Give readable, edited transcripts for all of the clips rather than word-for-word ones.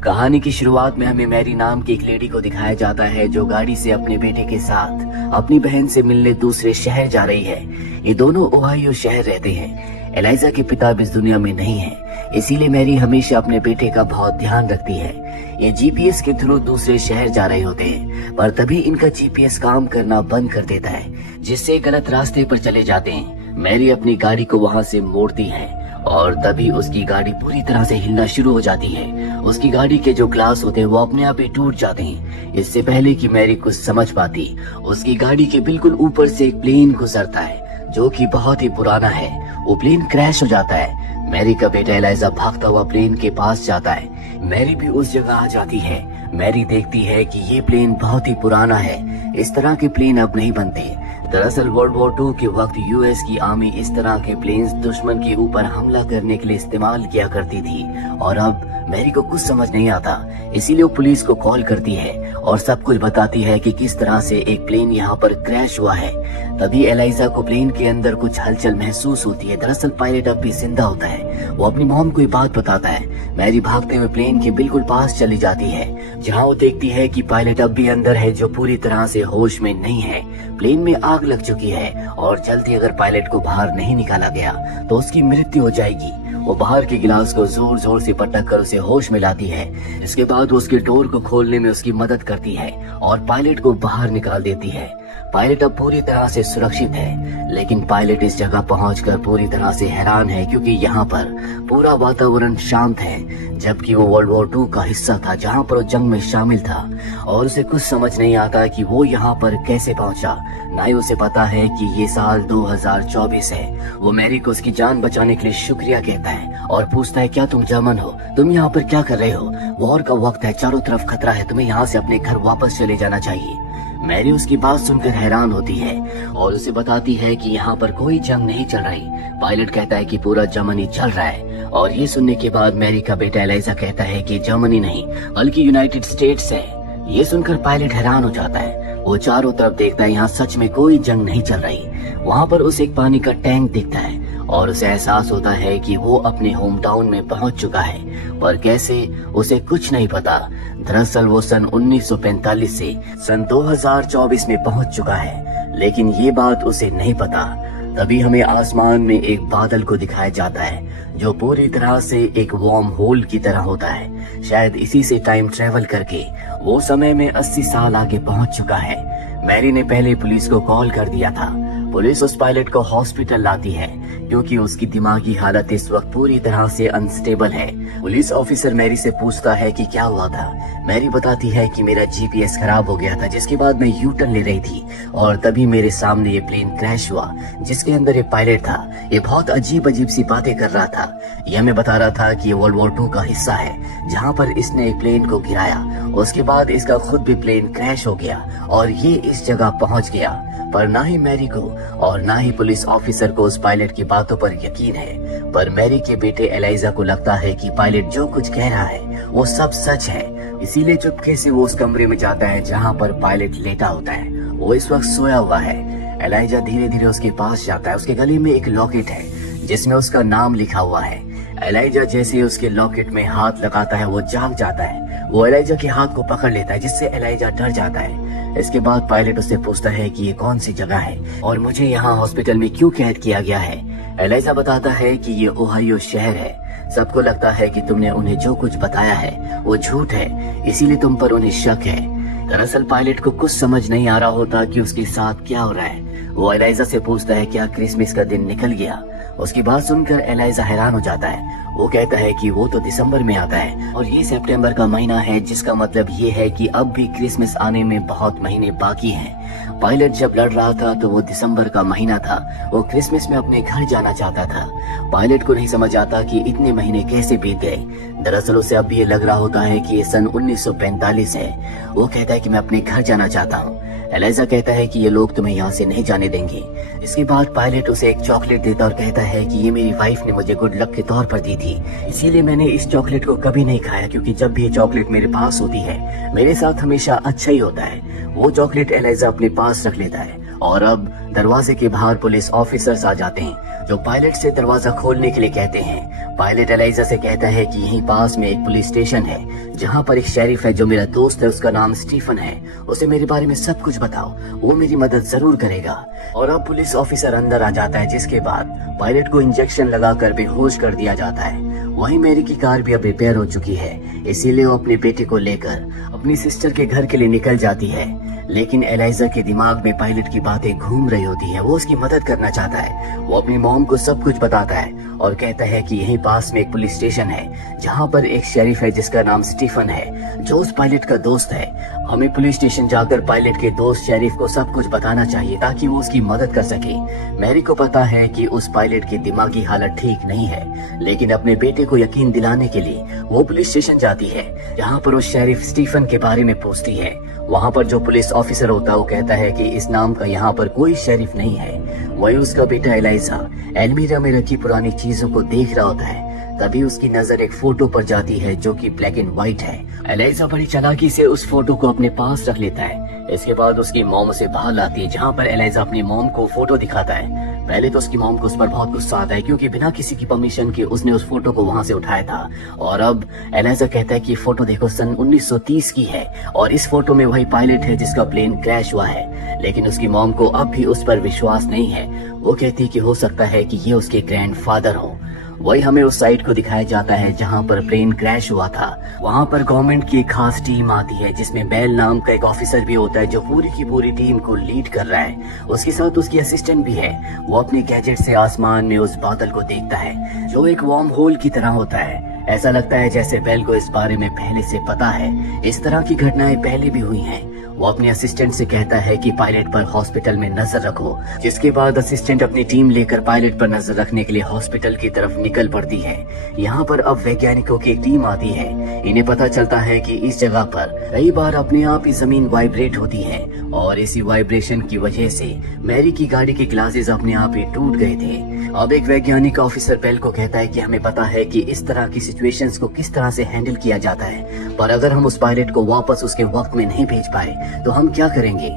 कहानी की शुरुआत में हमें मैरी नाम की एक लेडी को दिखाया जाता है जो गाड़ी से अपने बेटे के साथ अपनी बहन से मिलने दूसरे शहर जा रही है। ये दोनों ओहायो शहर रहते हैं। एलाइजा के पिता अब इस दुनिया में नहीं है, इसीलिए मैरी हमेशा अपने बेटे का बहुत ध्यान रखती है। ये जीपीएस के थ्रू दूसरे शहर जा रहे होते हैं, पर तभी इनका जीपीएस काम करना बंद कर देता है, जिससे गलत रास्ते पर चले जाते हैं। मैरी अपनी गाड़ी को वहाँ से मोड़ती है और तभी उसकी गाड़ी पूरी तरह से हिलना शुरू हो जाती है। उसकी गाड़ी के जो ग्लास होते हैं वो अपने आप ही टूट जाते हैं। इससे पहले कि मैरी कुछ समझ पाती, उसकी गाड़ी के बिल्कुल ऊपर से एक प्लेन गुजरता है जो कि बहुत ही पुराना है। वो प्लेन क्रैश हो जाता है। मैरी का बेटा एलाइजा भागता हुआ प्लेन के पास जाता है। मैरी भी उस जगह आ जाती है। मैरी देखती है कि ये प्लेन बहुत ही पुराना है, इस तरह के प्लेन अब नहीं बनते। दरअसल वर्ल्ड वॉर 2 के वक्त यूएस की आर्मी इस तरह के प्लेन्स दुश्मन के ऊपर हमला करने के लिए इस्तेमाल किया करती थी, और अब मैरी को कुछ समझ नहीं आता, इसीलिए वो पुलिस को कॉल करती है और सब कुछ बताती है कि किस तरह से एक प्लेन यहाँ पर क्रैश हुआ है। तभी एलाइजा को प्लेन के अंदर कुछ हलचल महसूस होती है। दरअसल पायलट अब भी जिंदा होता है। वो अपनी मॉम को ये बात बताता है। मैरी भागते हुए प्लेन के बिल्कुल पास चली जाती है, जहाँ वो देखती है कि पायलट अब भी अंदर है, जो पूरी तरह से होश में नहीं है। प्लेन में आग लग चुकी है और जल्दी अगर पायलट को बाहर नहीं निकाला गया तो उसकी मृत्यु हो जाएगी। वो बाहर के गिलास को जोर जोर से पटक कर उसे होश में लाती है। इसके बाद वो उसके डोर को खोलने में उसकी मदद करती है और पायलट को बाहर निकाल देती है। पायलट अब पूरी तरह से सुरक्षित है, लेकिन पायलट इस जगह पहुंचकर पूरी तरह से हैरान है, क्योंकि यहाँ पर पूरा वातावरण शांत है, जबकि वो वर्ल्ड वॉर 2 का हिस्सा था जहाँ पर वो जंग में शामिल था। और उसे कुछ समझ नहीं आता कि वो यहाँ पर कैसे पहुंचा। ना ही उसे पता है कि ये साल 2024 है। वो मैरी को उसकी जान बचाने के लिए शुक्रिया कहता है और पूछता है, क्या तुम जर्मन हो? तुम यहाँ पर क्या कर रहे हो? वॉर का वक्त है, चारों तरफ खतरा है, तुम्हें यहाँ से अपने घर वापस चले जाना चाहिए। मैरी उसकी बात सुनकर हैरान होती है और उसे बताती है कि यहाँ पर कोई जंग नहीं चल रही। पायलट कहता है कि पूरा जर्मनी चल रहा है, और ये सुनने के बाद मैरी का बेटा एलाइजा कहता है कि जर्मनी नहीं बल्कि यूनाइटेड स्टेट्स है। ये सुनकर पायलट हैरान हो जाता है। वो चारों तरफ देखता है, यहाँ सच में कोई जंग नहीं चल रही। वहाँ पर उसे एक पानी का टैंक दिखता है और उसे एहसास होता है कि वो अपने होम टाउन में पहुंच चुका है, पर कैसे उसे कुछ नहीं पता। दरअसल वो सन 1945 से सन 2024 में पहुंच चुका है, लेकिन ये बात उसे नहीं पता। तभी हमें आसमान में एक बादल को दिखाया जाता है जो पूरी तरह से एक वार्म होल की तरह होता है। शायद इसी से टाइम ट्रेवल करके वो समय में 80 साल आगे पहुंच चुका है। मैरी ने पहले पुलिस को कॉल कर दिया था। पुलिस उस पायलट को हॉस्पिटल लाती है क्योंकि उसकी दिमागी हालत इस वक्त पूरी तरह से अनस्टेबल है। पुलिस ऑफिसर मैरी से पूछता है कि क्या हुआ था। मैरी बताती है कि मेरा जीपीएस खराब हो गया था, जिसके बाद मैं यू टर्न ले रही थी और तभी मेरे सामने ये प्लेन क्रैश हुआ जिसके अंदर एक पायलट था। ये बहुत अजीब अजीब सी बातें कर रहा था। ये हमें बता रहा था कि ये वर्ल्ड वॉर 2 का हिस्सा है जहाँ पर इसने एक प्लेन को गिराया। उसके बाद इसका खुद भी प्लेन क्रैश हो गया और ये इस जगह पहुंच गया। पर ना ही मैरी को और ना ही पुलिस ऑफिसर को उस पायलट की बातों पर यकीन है। पर मैरी के बेटे एलाइजा को लगता है कि पायलट जो कुछ कह रहा है वो सब सच है, इसीलिए चुपके से वो उस कमरे में जाता है जहाँ पर पायलट लेटा होता है। वो इस वक्त सोया हुआ है। एलाइजा धीरे धीरे उसके पास जाता है। उसके गले में एक लॉकेट है जिसमें उसका नाम लिखा हुआ है। एलाइजा जैसे ही उसके लॉकेट में हाथ लगाता है वो जाग जाता है। वो एलाइजा के हाथ को पकड़ लेता है, जिससे एलाइजा डर जाता है। इसके बाद पायलट उससे पूछता है कि ये कौन सी जगह है और मुझे यहाँ हॉस्पिटल में क्यों कैद किया गया है। एलाइजा बताता है कि ये ओहायो शहर है। सबको लगता है कि तुमने उन्हें जो कुछ बताया है वो झूठ है, इसीलिए तुम पर उन्हें शक है। दरअसल पायलट को कुछ समझ नहीं आ रहा होता कि उसके साथ क्या हो रहा है। वो एलाइजा से पूछता है क्या क्रिसमस का दिन निकल गया। उसकी बात सुनकर एलाइजा हैरान हो जाता है। वो कहता है कि वो तो दिसंबर में आता है और ये सितंबर का महीना है, जिसका मतलब ये है कि अब भी क्रिसमस आने में बहुत महीने बाकी हैं। पायलट जब लड़ रहा था तो वो दिसंबर का महीना था। वो क्रिसमस में अपने घर जाना चाहता था। पायलट को नहीं समझ आता कि इतने महीने कैसे बीत गए। दरअसल उसे अब भी ये लग रहा होता है कि ये सन 1945 है। वो कहता है कि मैं अपने घर जाना चाहता हूँ। एलाइजा कहता है कि ये लोग तुम्हें यहाँ से नहीं जाने देंगे। इसके बाद पायलट उसे एक चॉकलेट देता और कहता है कि ये मेरी वाइफ ने मुझे गुड लक के तौर पर दी थी, इसीलिए मैंने इस चॉकलेट को कभी नहीं खाया, क्योंकि जब भी ये चॉकलेट मेरे पास होती है मेरे साथ हमेशा अच्छा ही होता है। वो चॉकलेट एलाइजा अपने पास रख लेता है और अब दरवाजे के बाहर पुलिस ऑफिसर्स आ जाते हैं जो पायलट से दरवाजा खोलने के लिए कहते हैं। पायलट एलाइजा से कहता है कि यहीं पास में एक पुलिस स्टेशन है जहाँ पर एक शेरिफ है जो मेरा दोस्त है, उसका नाम स्टीफन है, उसे मेरे बारे में सब कुछ बताओ, वो मेरी मदद जरूर करेगा। और अब पुलिस ऑफिसर अंदर आ जाता है, जिसके बाद पायलट को इंजेक्शन लगाकर बेहोश कर दिया जाता है। वहीं मैरी की कार भी अब रिपेयर हो चुकी है, इसीलिए वो अपने बेटे को लेकर अपनी सिस्टर के घर के लिए निकल जाती है। लेकिन एलाइजा के दिमाग में पायलट की बातें घूम रही होती है। वो उसकी मदद करना चाहता है। वो अपनी मॉम को सब कुछ बताता है और कहता है कि यहीं पास में एक पुलिस स्टेशन है जहाँ पर एक शेरिफ है जिसका नाम स्टीफन है, जो उस पायलट का दोस्त है। हमें पुलिस स्टेशन जाकर पायलट के दोस्त शेरिफ को सब कुछ बताना चाहिए ताकि वो उसकी मदद कर सके। मैरी को पता है कि उस पायलट की दिमागी हालत ठीक नहीं है, लेकिन अपने बेटे को यकीन दिलाने के लिए वो पुलिस स्टेशन जाती है, जहाँ पर वो शेरिफ स्टीफन के बारे में पूछती है। वहाँ पर जो पुलिस ऑफिसर होता है वो कहता है कि इस नाम का यहाँ पर कोई शेरिफ नहीं है। वही उसका बेटा एलाइजा अलमीरा में रखी पुरानी चीजों को देख रहा होता है। तभी उसकी नजर एक फोटो पर जाती है जो कि ब्लैक एंड व्हाइट है। एलाइजा बड़ी चालाकी से उस फोटो को अपने पास रख लेता है। इसके बाद उसकी मॉम उसे बाहर लाती है, जहाँ पर एलाइजा अपनी मॉम को फोटो दिखाता है। पहले तो उसकी मॉम को उस पर बहुत गुस्सा आता है, क्योंकि बिना किसी की परमिशन के उसने उस फोटो को वहाँ से उठाया था। और अब एलाइजा कहता है कि फोटो देखो सन 1930 की है और इस फोटो में वही पायलट है जिसका प्लेन क्रैश हुआ है। लेकिन उसकी मॉम को अब भी उस पर विश्वास नहीं है। वो कहती है कि हो सकता है कि ये उसके ग्रैंडफादर हो। वही हमें उस साइट को दिखाया जाता है जहाँ पर प्लेन क्रैश हुआ था। वहाँ पर गवर्नमेंट की एक खास टीम आती है, जिसमें बेल नाम का एक ऑफिसर भी होता है जो पूरी की पूरी टीम को लीड कर रहा है। उसके साथ उसकी असिस्टेंट भी है। वो अपने गैजेट से आसमान में उस बादल को देखता है जो एक वार्म होल की तरह होता है। ऐसा लगता है जैसे बेल को इस बारे में पहले से पता है। इस तरह की घटनाएं पहले भी हुई हैं। वो अपने असिस्टेंट से कहता है कि पायलट पर हॉस्पिटल में नजर रखो, जिसके बाद असिस्टेंट अपनी टीम लेकर पायलट पर नजर रखने के लिए हॉस्पिटल की तरफ निकल पड़ती है। यहाँ पर अब वैज्ञानिकों की एक टीम आती है। इन्हें पता चलता है कि इस जगह पर कई बार अपने आप ही जमीन वाइब्रेट होती है और इसी वाइब्रेशन की वजह से मैरी की गाड़ी के ग्लासेस अपने आप ही टूट गए थे। अब एक वैज्ञानिक ऑफिसर बेल को कहता है कि हमें पता है कि इस तरह की सिचुएशंस को किस तरह से हैंडल किया जाता है, पर अगर हम उस पायलट को वापस उसके वक्त में नहीं भेज पाए तो हम क्या करेंगे।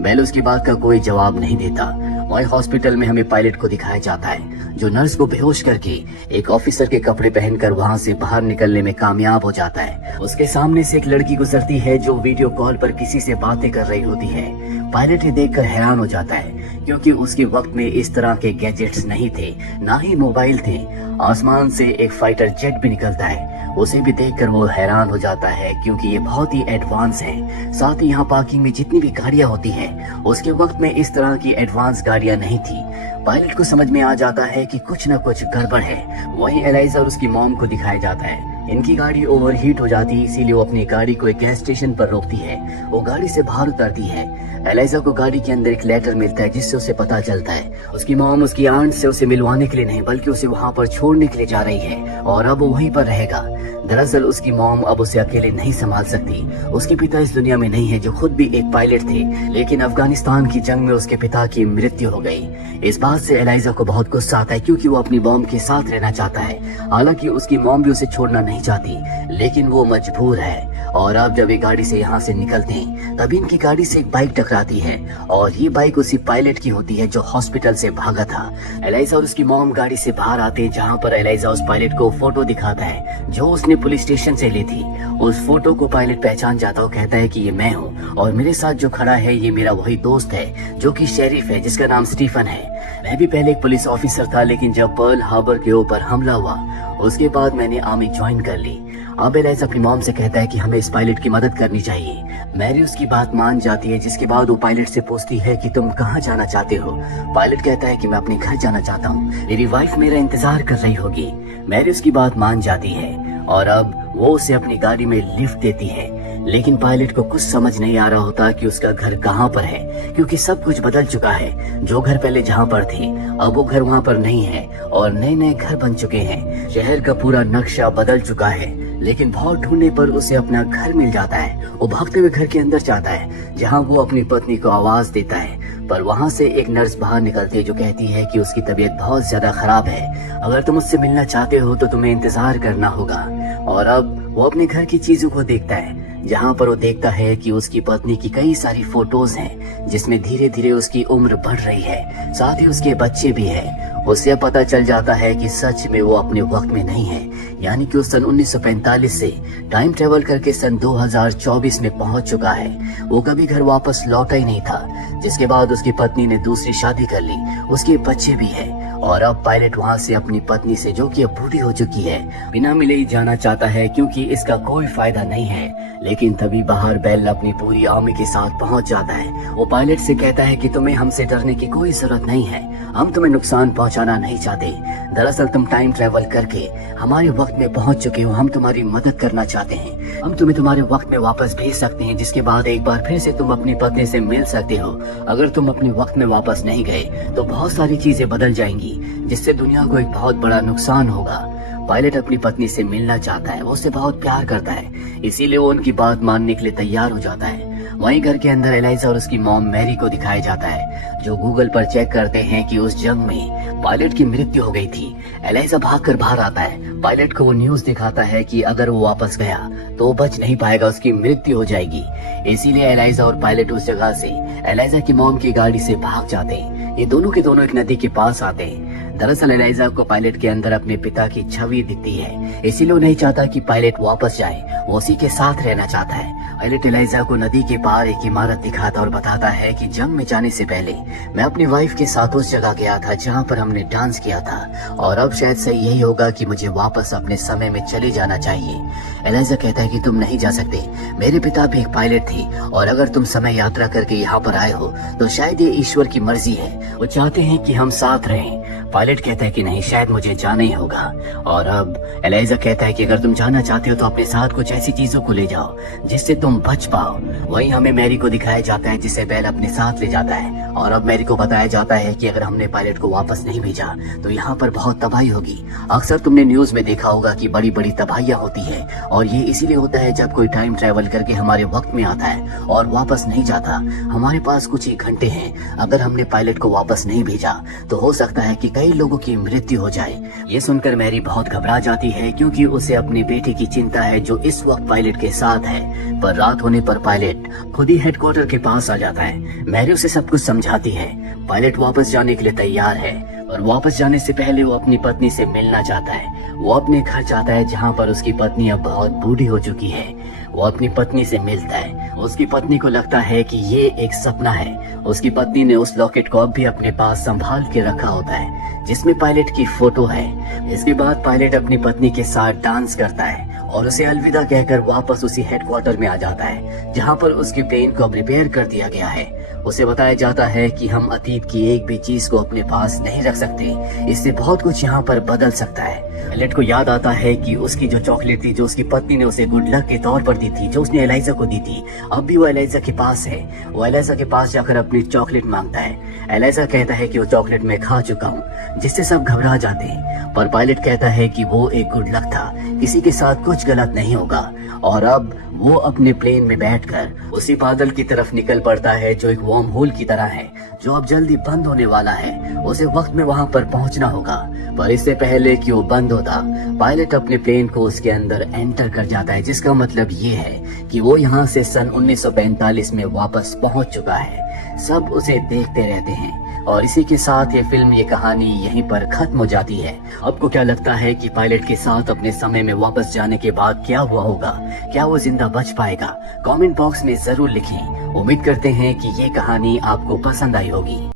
बेल उसकी बात का कोई जवाब नहीं देता। वही हॉस्पिटल में हमें पायलट को दिखाया जाता है जो नर्स को बेहोश करके एक ऑफिसर के कपड़े पहनकर वहाँ से बाहर निकलने में कामयाब हो जाता है। उसके सामने से एक लड़की गुजरती है जो वीडियो कॉल पर किसी से बातें कर रही होती है। पायलट ये देखकर हैरान हो जाता है, क्योंकि उसके वक्त में इस तरह के गैजेट्स नहीं थे, ना ही मोबाइल थे। आसमान से एक फाइटर जेट भी निकलता है। उसे भी देखकर वो हैरान हो जाता है, क्योंकि ये बहुत ही एडवांस है। साथ ही यहाँ पार्किंग में जितनी भी गाड़ियाँ होती हैं, उसके वक्त में इस तरह की एडवांस गाड़ियाँ नहीं थी। पायलट को समझ में आ जाता है कि कुछ न कुछ गड़बड़ है। वहीं एलाइजा और उसकी मॉम को दिखाया जाता है। इनकी गाड़ी ओवरहीट हो जाती है, इसीलिए वो अपनी गाड़ी को एक गैस स्टेशन पर रोकती है। वो गाड़ी से बाहर उतरती है। एलाइजा को गाड़ी के अंदर एक लेटर मिलता है, जिससे उसे पता चलता है उसकी मॉम उसकी आंट से उसे मिलवाने के लिए नहीं बल्कि उसे वहाँ पर छोड़ने के लिए जा रही है और अब वो वहीं पर रहेगा। दरअसल उसकी मॉम अब उसे अकेले नहीं संभाल सकती। उसके पिता इस दुनिया में नहीं है, जो खुद भी एक पायलट थे, लेकिन अफगानिस्तान की जंग में उसके पिता की मृत्यु हो गई। इस बात से एलाइजा को बहुत गुस्सा आता है, क्योंकि वो अपनी मॉम के साथ रहना चाहता है। हालांकि उसकी मॉम भी उसे छोड़ना नहीं चाहती, लेकिन वो मजबूर है। और अब जब ये गाड़ी से यहाँ से निकलते हैं, तभी इनकी गाड़ी से एक बाइक टकराती है और ये बाइक उसी पायलट की होती है जो हॉस्पिटल से भागा था। एलाइजा और उसकी मॉम गाड़ी से बाहर आते हैं, जहाँ पर एलाइजा उस पायलट को फोटो दिखाता है जो उसने पुलिस स्टेशन से ली थी। उस फोटो को पायलट पहचान जाता है। कहता है कि ये मैं हूँ और मेरे साथ जो खड़ा है ये मेरा वही दोस्त है जो कि शेरिफ है, जिसका नाम स्टीफन है। मैं भी पहले एक पुलिस ऑफिसर था, लेकिन जब पर्ल हार्बर के ऊपर हमला हुआ उसके बाद मैंने आर्मी ज्वाइन कर ली। अब एलाइजा अपनी मॉम से कहता है कि हमें इस पायलट की मदद करनी चाहिए। मैरी उसकी बात मान जाती है, जिसके बाद वो पायलट से पूछती है कि तुम कहाँ जाना चाहते हो। पायलट कहता है कि मैं अपने घर जाना चाहता हूँ, मेरी वाइफ मेरा इंतजार कर रही होगी। मैरी उसकी बात मान जाती है और अब वो उसे अपनी गाड़ी में लिफ्ट देती है। लेकिन पायलट को कुछ समझ नहीं आ रहा होता कि उसका घर कहाँ पर है, क्योंकि सब कुछ बदल चुका है। जो घर पहले जहाँ पर थे अब वो घर वहाँ पर नहीं है और नए नए घर बन चुके हैं। शहर का पूरा नक्शा बदल चुका है, लेकिन बहुत ढूंढने पर उसे अपना घर मिल जाता है। वो भागते हुए घर के अंदर जाता है, जहाँ वो अपनी पत्नी को आवाज देता है, पर वहाँ से एक नर्स बाहर निकलती है जो कहती है कि उसकी तबीयत बहुत ज्यादा खराब है। अगर तुम उससे मिलना चाहते हो तो तुम्हें इंतजार करना होगा। और अब वो अपने घर की चीजों को देखता है, जहाँ पर वो देखता है कि उसकी पत्नी की कई सारी फोटोज हैं जिसमें धीरे धीरे उसकी उम्र बढ़ रही है, साथ ही उसके बच्चे भी हैं। उसे पता चल जाता है कि सच में वो अपने वक्त में नहीं है, यानी कि वो सन 1945 से टाइम ट्रेवल करके सन 2024 में पहुंच चुका है। वो कभी घर वापस लौटा ही नहीं था, जिसके बाद उसकी पत्नी ने दूसरी शादी कर ली, उसके बच्चे भी हैं और अब पायलट वहां से अपनी पत्नी से, जो कि अब बूढ़ी हो चुकी है, बिना मिले ही जाना चाहता है क्योंकि इसका कोई फायदा नहीं है। लेकिन तभी बाहर बेल अपनी पूरी आर्मी के साथ पहुंच जाता है। वो पायलट से कहता है कि तुम्हें हमसे डरने की कोई जरूरत नहीं है, हम तुम्हें नुकसान पहुंचाना नहीं चाहते। दरअसल तुम टाइम ट्रेवल करके हमारे वक्त में पहुंच चुके हो, हम तुम्हारी मदद करना चाहते हैं। हम तुम्हें तुम्हारे वक्त में वापस भेज सकते हैं, जिसके बाद एक बार फिर से तुम अपनी पत्नी से मिल सकते हो। अगर तुम अपने वक्त में वापस नहीं गए तो बहुत सारी चीजें बदल जाएंगी, जिससे दुनिया को एक बहुत बड़ा नुकसान होगा। पायलट अपनी पत्नी से मिलना चाहता है, वो उससे बहुत प्यार करता है, इसीलिए वो उनकी बात मानने के लिए तैयार हो जाता है। वहीं घर के अंदर एलाइजा और उसकी मॉम मैरी को दिखाया जाता है, जो गूगल पर चेक करते हैं कि उस जंग में पायलट की मृत्यु हो गई थी। एलाइजा भागकर बाहर आता है, पायलट को वो न्यूज दिखाता है कि अगर वो वापस गया तो वो बच नहीं पाएगा, उसकी मृत्यु हो जाएगी। इसीलिए एलाइजा और पायलट उस जगह से एलाइजा की मॉम की गाड़ी से भाग जाते हैं। ये दोनों के दोनों एक नदी के पास आते हैं। दरअसल एलाइजा को पायलट के अंदर अपने पिता की छवि दिखती है, इसीलिए वो नहीं चाहता कि पायलट वापस जाए, वो उसी के साथ रहना चाहता है। पायलट एलाइजा को नदी के पार एक इमारत दिखाता और बताता है कि जंग में जाने से पहले मैं अपनी वाइफ के साथ उस जगह गया था जहाँ पर हमने डांस किया था, और अब शायद सही यही होगा कि मुझे वापस अपने समय में चले जाना चाहिए। एलाइजा कहता है कि तुम नहीं जा सकते, मेरे पिता भी एक पायलट थे, और अगर तुम समय यात्रा करके यहाँ पर आए हो तो शायद ये ईश्वर की मर्जी है, वो चाहते हैं कि हम साथ रहें। पायलट कहता है कि नहीं, शायद मुझे जाना ही होगा। और अब एलाइजा कहता है कि अगर तुम जाना चाहते हो तो अपने साथ कुछ ऐसी चीजों को ले जाओ जिससे तुम बच पाओ। वहीं हमें मैरी को दिखाया जाता है, जिसे बेल अपने साथ ले जाता है, और अब मैरी को बताया जाता है कि अगर हमने पायलट को वापस नहीं भेजा तो यहाँ पर बहुत तबाही होगी। अक्सर तुमने न्यूज में देखा होगा कि बड़ी बड़ी तबाहियां होती है, और ये इसीलिए होता है जब कोई टाइम ट्रेवल करके हमारे वक्त में आता है और वापस नहीं जाता। हमारे पास कुछ ही घंटे हैं, अगर हमने पायलट को वापस नहीं भेजा तो हो सकता है कि कई लोगों की मृत्यु हो जाए। ये सुनकर मैरी बहुत घबरा जाती है, क्योंकि उसे अपने बेटे की चिंता है जो इस वक्त पायलट के साथ है। पर रात होने पर पायलट खुद ही हेडक्वार्टर के पास आ जाता है। मैरी उसे सब कुछ समझाती है। पायलट वापस जाने के लिए तैयार है, और वापस जाने से पहले वो अपनी पत्नी से मिलना चाहता है। वो अपने घर जाता है जहाँ पर उसकी पत्नी अब बहुत बूढ़ी हो चुकी है। वो अपनी पत्नी से मिलता है। उसकी पत्नी को लगता है कि ये एक सपना है। उसकी पत्नी ने उस लॉकेट को अब भी अपने पास संभाल के रखा होता है, जिसमें पायलट की फोटो है। इसके बाद पायलट अपनी पत्नी के साथ डांस करता है और उसे अलविदा कहकर वापस उसी हेडक्वार्टर में आ जाता है, जहाँ पर उसके प्लेन को रिपेयर कर दिया गया है। उसे बताया जाता है कि हम अतीत की एक भी चीज को अपने पास नहीं रख सकते, इससे बहुत कुछ यहाँ पर बदल सकता है। पायलट को याद आता है कि उसकी जो चॉकलेट थी, जो उसकी पत्नी ने उसे गुड लक के तौर पर दी थी, जो उसने एलाइजा को दी थी, अब भी वो एलाइजा के पास है। वो एलाइजा के पास जाकर अपनी चॉकलेट मांगता है। एलाइजा कहता है कि वो चॉकलेट मैं खा चुका हूँ, जिससे सब घबरा जाते हैं। पर पायलट कहता है कि वो एक गुड लक था, किसी के साथ कुछ गलत नहीं होगा। और अब वो अपने प्लेन में बैठकर उसी बादल की तरफ निकल पड़ता है, जो एक वर्म होल की तरह है, जो अब जल्दी बंद होने वाला है। उसे वक्त में वहां पर पहुंचना होगा, पर इससे पहले कि वो बंद होता, पायलट अपने प्लेन को उसके अंदर एंटर कर जाता है, जिसका मतलब ये है कि वो यहाँ से सन 1945 में वापस पहुंच चुका है। सब उसे देखते रहते हैं, और इसी के साथ ये फिल्म, ये कहानी यहीं पर खत्म हो जाती है। आपको क्या लगता है कि पायलट के साथ अपने समय में वापस जाने के बाद क्या हुआ होगा? क्या वो जिंदा बच पाएगा? कमेंट बॉक्स में जरूर लिखें। उम्मीद करते हैं कि ये कहानी आपको पसंद आई होगी।